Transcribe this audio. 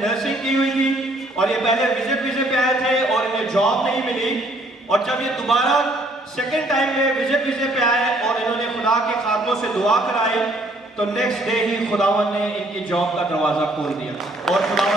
nursing की हुई थी और ये पहले विजिट वीजे पे आए थे और इन्हें जॉब नहीं मिली, और जब ये दोबारा सेकंड टाइम में विजिट वीजे पे आए और इन्होंने खुदा के खादमों से दुआ कराई, तो नेक्स्ट डे ही खुदावन ने इनकी जॉब का दरवाजा खोल दिया और खुदा